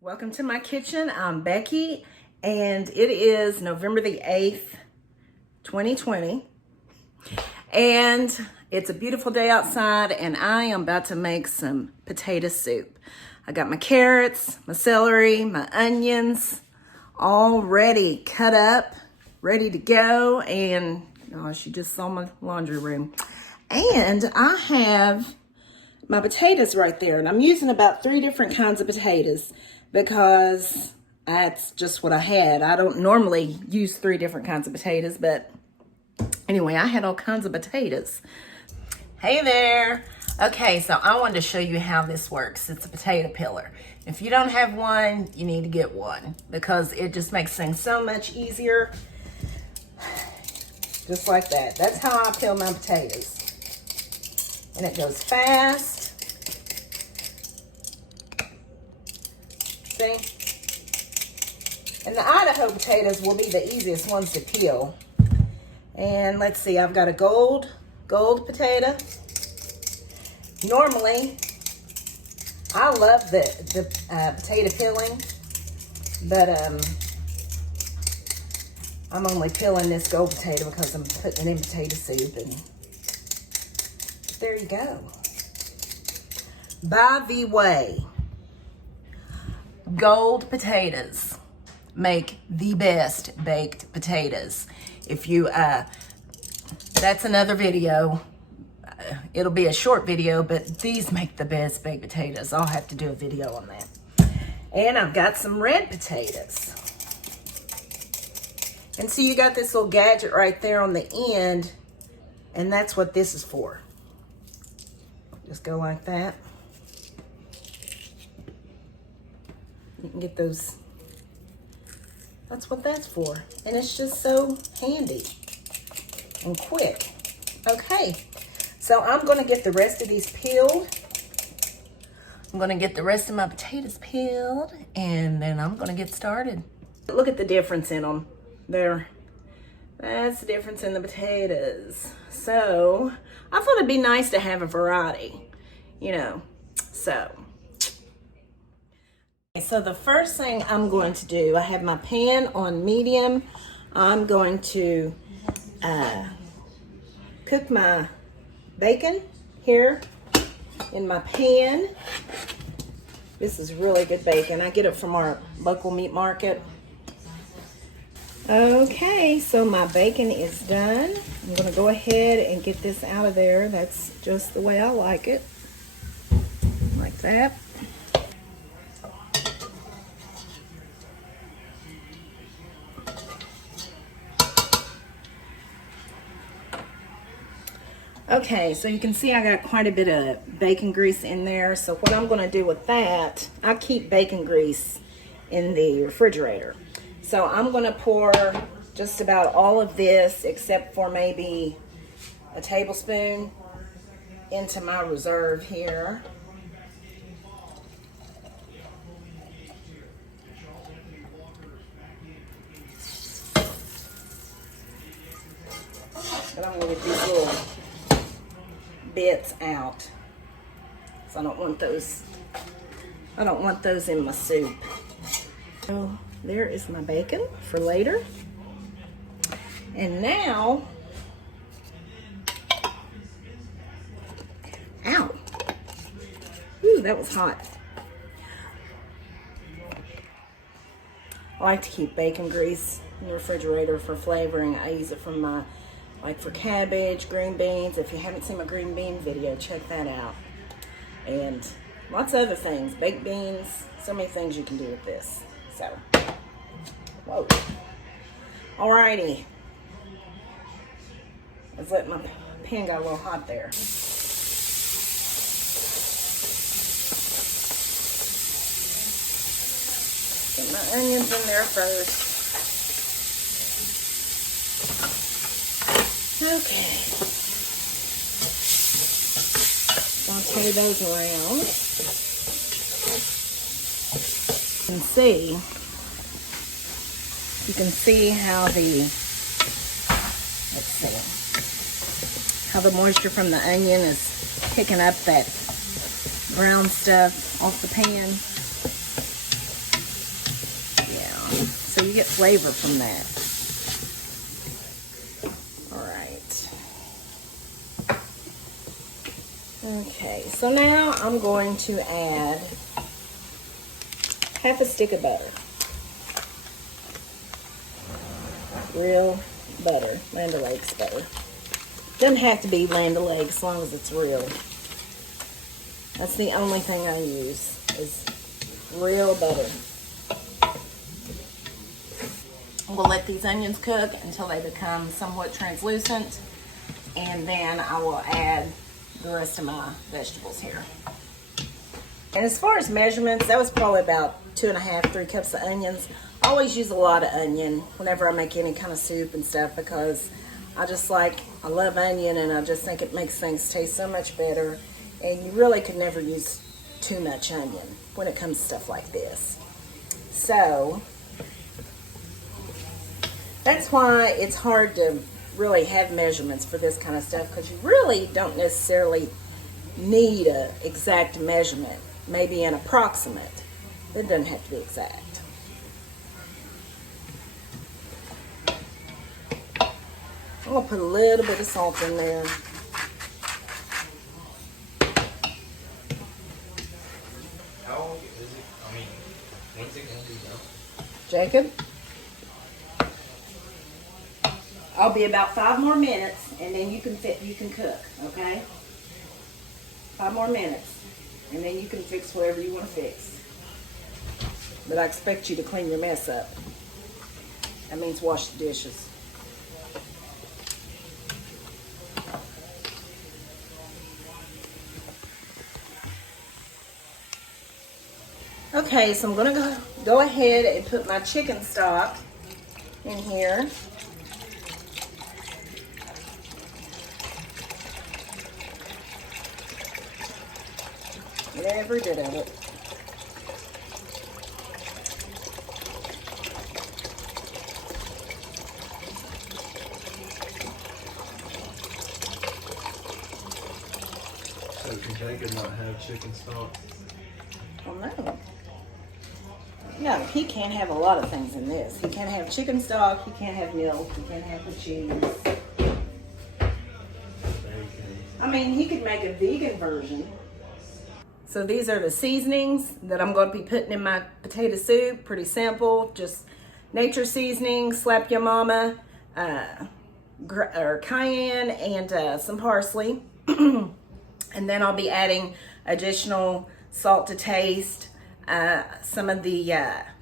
Welcome to my kitchen. I'm Becky, and it is November the 8th, 2020. And it's a beautiful day outside, and I am about to make some potato soup. I got my carrots, my celery, my onions, all ready, cut up, ready to go. And gosh, you just saw my laundry room. And I have my potatoes right there, and I'm using about 3 different kinds of potatoes because that's just what I had. I don't normally use 3 different kinds of potatoes, but anyway, I had all kinds of potatoes. Hey there. Okay, so I wanted to show you how this works. It's a potato peeler. If you don't have one, you need to get one because it just makes things so much easier. Just like that. That's how I peel my potatoes. And it goes fast. See? And the Idaho potatoes will be the easiest ones to peel. And let's see, I've got a gold potato. Normally, I love the potato peeling, but I'm only peeling this gold potato because I'm putting it in potato soup. And there you go. By the way, gold potatoes make the best baked potatoes. If you, that's another video. It'll be a short video, but these make the best baked potatoes. I'll have to do a video on that. And I've got some red potatoes. And so you got this little gadget right there on the end, and that's what this is for. Just go like that. You can get those. That's what that's for. And it's just so handy and quick. Okay, so I'm gonna get the rest of these peeled. I'm gonna get the rest of my potatoes peeled, and then I'm gonna get started. Look at the difference in them. There. That's the difference in the potatoes. So I thought it'd be nice to have a variety, you know, so. So the first thing I'm going to do, I have my pan on medium. I'm going to cook my bacon here in my pan. This is really good bacon. I get it from our local meat market. Okay, so my bacon is done. I'm gonna go ahead and get this out of there. That's just the way I like it. Like that. Okay, so you can see I got quite a bit of bacon grease in there. So what I'm gonna do with that, I keep bacon grease in the refrigerator. So I'm gonna pour just about all of this, except for maybe a tablespoon, into my reserve here. But I'm gonna get these little bits out. So I don't want those in my soup. So there is my bacon for later. And now, ow, ooh, that was hot. I like to keep bacon grease in the refrigerator for flavoring. I use it from my, like for cabbage, green beans. If you haven't seen my green bean video, check that out. And lots of other things, baked beans, so many things you can do with this. So, whoa. Alrighty. Let's let my pan got a little hot there. Get my onions in there first. Okay. Saute those around. You can see how how the moisture from the onion is picking up that brown stuff off the pan. so you get flavor from that. All right. Okay, so now I'm going to add half a stick of butter. Real butter, Land O'Lakes butter. Doesn't have to be Land O'Lakes as long as it's real. That's the only thing I use is real butter. We'll let these onions cook until they become somewhat translucent, and then I will add the rest of my vegetables here. And as far as measurements, that was probably about 2.5, 3 cups of onions. I always use a lot of onion whenever I make any kind of soup and stuff because I love onion, and I just think it makes things taste so much better. And you really could never use too much onion when it comes to stuff like this. So that's why it's hard to really have measurements for this kind of stuff, because you really don't necessarily need an exact measurement. Maybe an approximate. It doesn't have to be exact. I'm going to put a little bit of salt in there. How long is it? I mean, when's it going to be done? Jacob? I'll be about 5 more minutes, and then you can cook, okay? 5 more minutes, and then you can fix whatever you want to fix. But I expect you to clean your mess up. That means wash the dishes. Okay, so I'm gonna go ahead and put my chicken stock in here. Get every bit of it. So can Jacob not have chicken stock? Oh no. No, he can't have a lot of things in this. He can't have chicken stock, he can't have milk, he can't have the cheese. I mean, he could make a vegan version. So these are the seasonings that I'm going to be putting in my potato soup. Pretty simple, just nature seasoning, slap your mama, or cayenne, and some parsley. And then I'll be adding additional salt to taste, some of the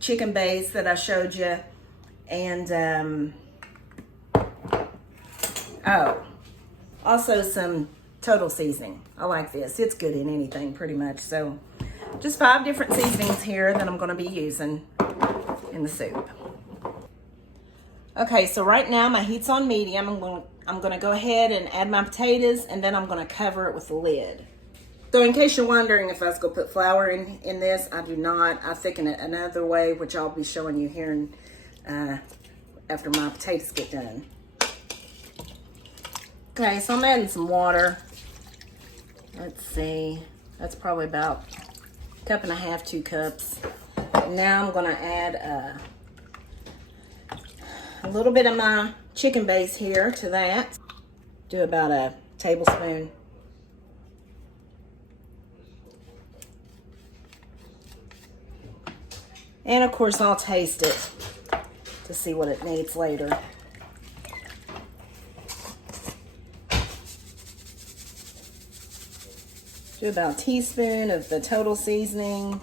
chicken base that I showed you, and also some total seasoning. I like this. It's good in anything pretty much. So just 5 different seasonings here that I'm going to be using in the soup. Okay, so right now my heat's on medium. I'm going to go ahead and add my potatoes, and then I'm going to cover it with the lid. So in case you're wondering if I was going to put flour in this, I do not. I thicken it another way, which I'll be showing you here after my potatoes get done. Okay, so I'm adding some water. Let's see. That's probably about 1.5 cups, 2 cups. Now I'm going to add a little bit of my chicken base here to that. Do about a tablespoon. And of course I'll taste it to see what it needs later. Do about a teaspoon of the total seasoning,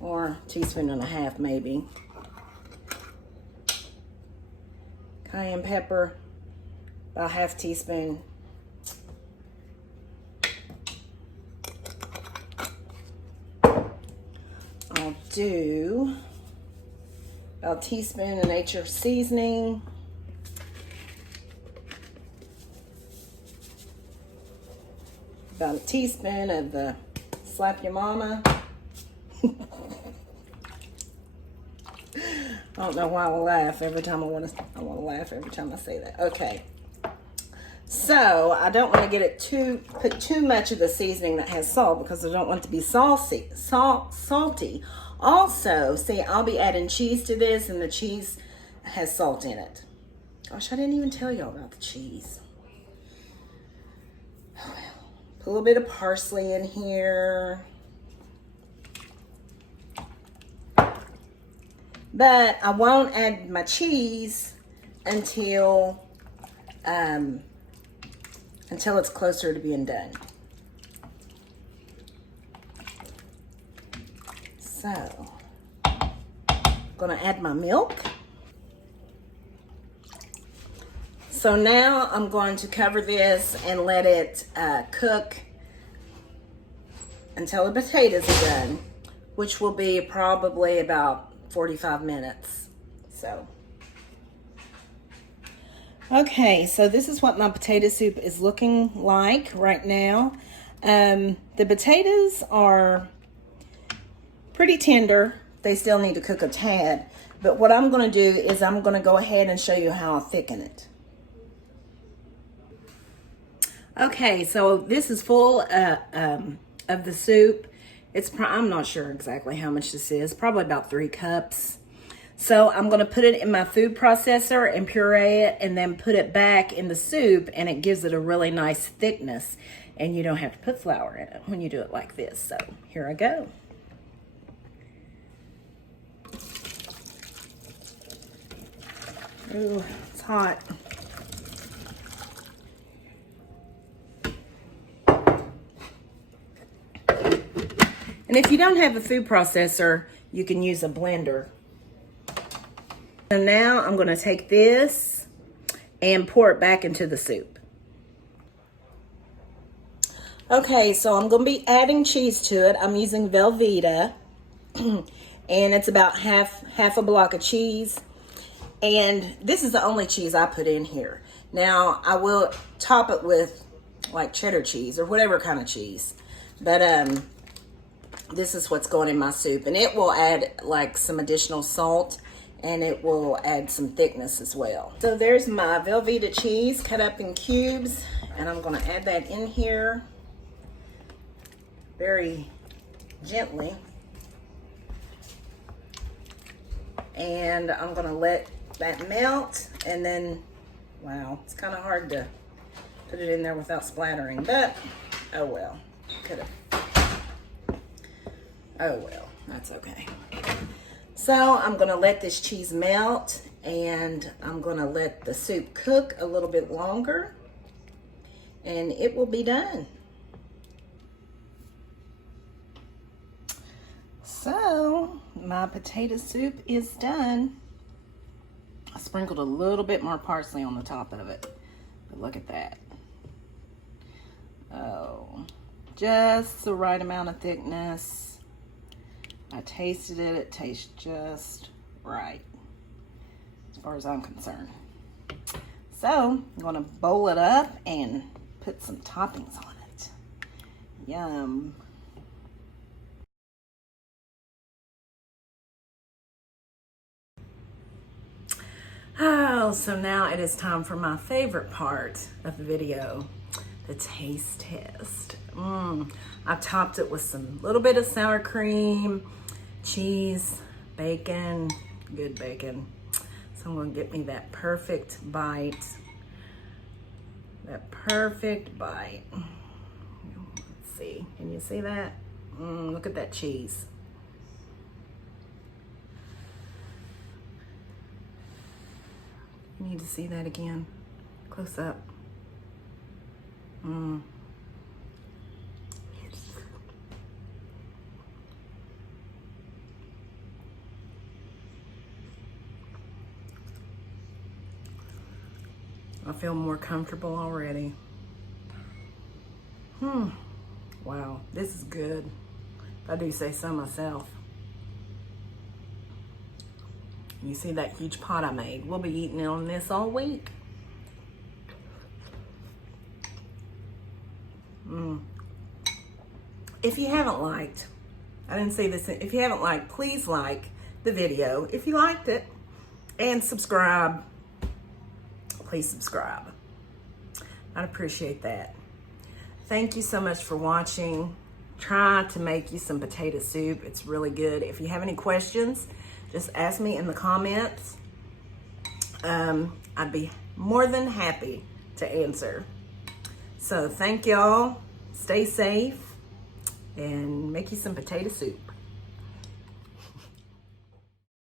or 1.5 teaspoons maybe. Cayenne pepper, about 1/2 teaspoon. I'll do about a teaspoon of nature seasoning. About a teaspoon of the slap your mama. I don't know why I laugh every time I want to laugh every time I say that. Okay. So I don't want to get it put too much of the seasoning that has salt, because I don't want it to be salty Also, see, I'll be adding cheese to this, and the cheese has salt in it. Gosh, I didn't even tell y'all about the cheese. Oh, well. Put a little bit of parsley in here. But I won't add my cheese until it's closer to being done. So, I'm gonna add my milk. So now I'm going to cover this and let it cook until the potatoes are done, which will be probably about 45 minutes. So, okay, so this is what my potato soup is looking like right now. The potatoes are pretty tender. They still need to cook a tad. But what I'm going to do is I'm going to go ahead and show you how I thicken it. Okay, so this is full of the soup. I'm not sure exactly how much this is. Probably about 3 cups. So I'm going to put it in my food processor and puree it, and then put it back in the soup, and it gives it a really nice thickness. And you don't have to put flour in it when you do it like this. So here I go. Ooh, it's hot. And if you don't have a food processor, you can use a blender. And now I'm going to take this and pour it back into the soup. Okay, so I'm going to be adding cheese to it. I'm using Velveeta, and it's about half a block of cheese. And this is the only cheese I put in here. Now, I will top it with like cheddar cheese or whatever kind of cheese. But this is what's going in my soup, and it will add like some additional salt, and it will add some thickness as well. So there's my Velveeta cheese cut up in cubes, and I'm going to add that in here very gently. And I'm going to let that melt, and then, wow, it's kind of hard to put it in there without splattering, but oh well, could have. Oh well, that's okay. So I'm gonna let this cheese melt, and I'm gonna let the soup cook a little bit longer, and it will be done. So my potato soup is done. I sprinkled a little bit more parsley on the top of it, but look at that. Oh, just the right amount of thickness. I tasted it. It tastes just right, as far as I'm concerned. So I'm going to bowl it up and put some toppings on it. Yum. Oh, so now it is time for my favorite part of the video, the taste test. I've topped it with some little bit of sour cream, cheese, bacon, good bacon. So I'm going to get me that perfect bite. That perfect bite. Let's see. Can you see that? Look at that cheese. You need to see that again. Close up. I feel more comfortable already. Wow, this is good. If I do say so myself. You see that huge pot I made? We'll be eating on this all week. If you haven't liked, I didn't say this, if you haven't liked, please like the video if you liked it, and subscribe. Please subscribe. I'd appreciate that. Thank you so much for watching. try to make you some potato soup. It's really good. If you have any questions, just ask me in the comments. I'd be more than happy to answer. So thank y'all. Stay safe and make you some potato soup.